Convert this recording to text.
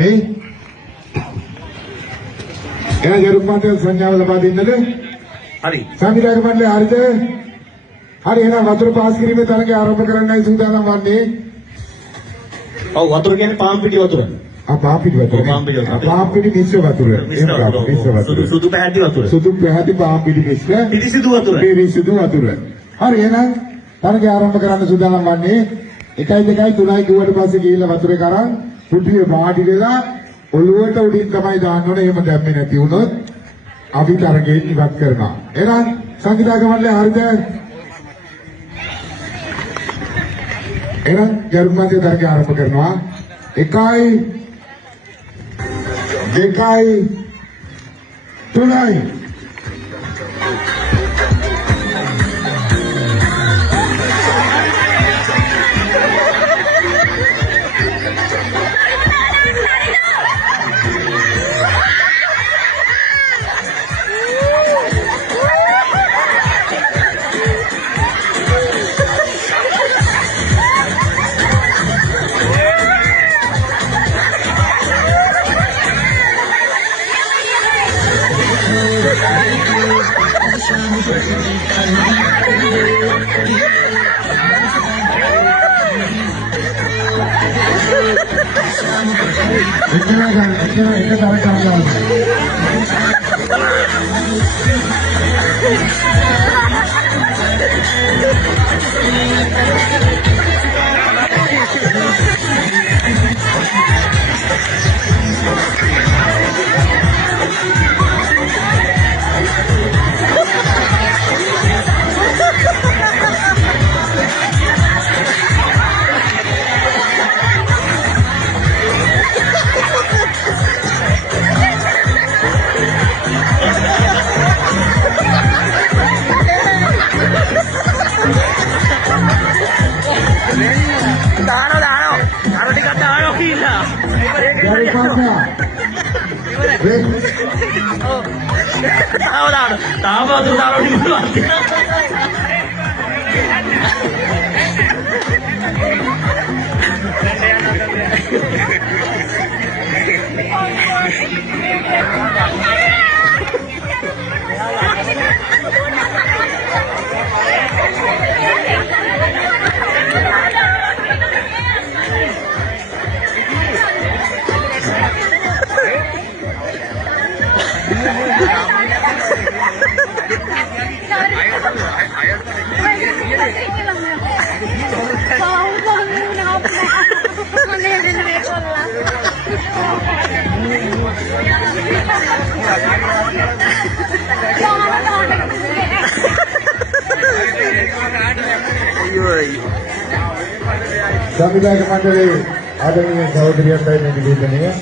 වන්නේ එන ජරුමාන්තේ සංඥාව ලබා දෙන්නද? හරි. සංවිධායක මණ්ඩලය හරිද? හරි එහෙනම් වතුර පාස් කිරීමේ තරඟය ආරම්භ කරන්නයි සූදානම් වන්නේ. ඔව් වතුර කියන්නේ පාම් පිටි වතුර. පාම්පිටි වතුර. පාම්පිටි මිශ්‍ර වතුර. මිශ්‍ර වතුර. සුදු පැහැති වතුර. සුදු පැහැති පාම්පිටි මිශ්‍ර. පිරිසිදු වතුර. පිරිසිදු වතුර. හරි එහෙනම් තරඟය ආරම්භ කරන්න සූදානම් වන්නේ 1 2 3යි කිව්වට පස්සේ ගිහිල්ලා වතුරේ කරන් පුටියේ වාඩි වෙලා ඔළුවට උඩින් තමයි දාන්න ඕනේ. එහෙම දැම්මේ නැති වුණොත් අපි තරඟයෙන් ඉවත් කරනවා. එහෙනම් සංගීතක මණ්ඩලය හරිද? එහෙනම් ජර්මන්‍ය තරඟය ආරම්භ කරනවා. 1යි 2යි 3යි සංවිධායක මණ්ඩලයේ ආදරණීය සහෝදරියන්ටයි මේ නිවේදනය.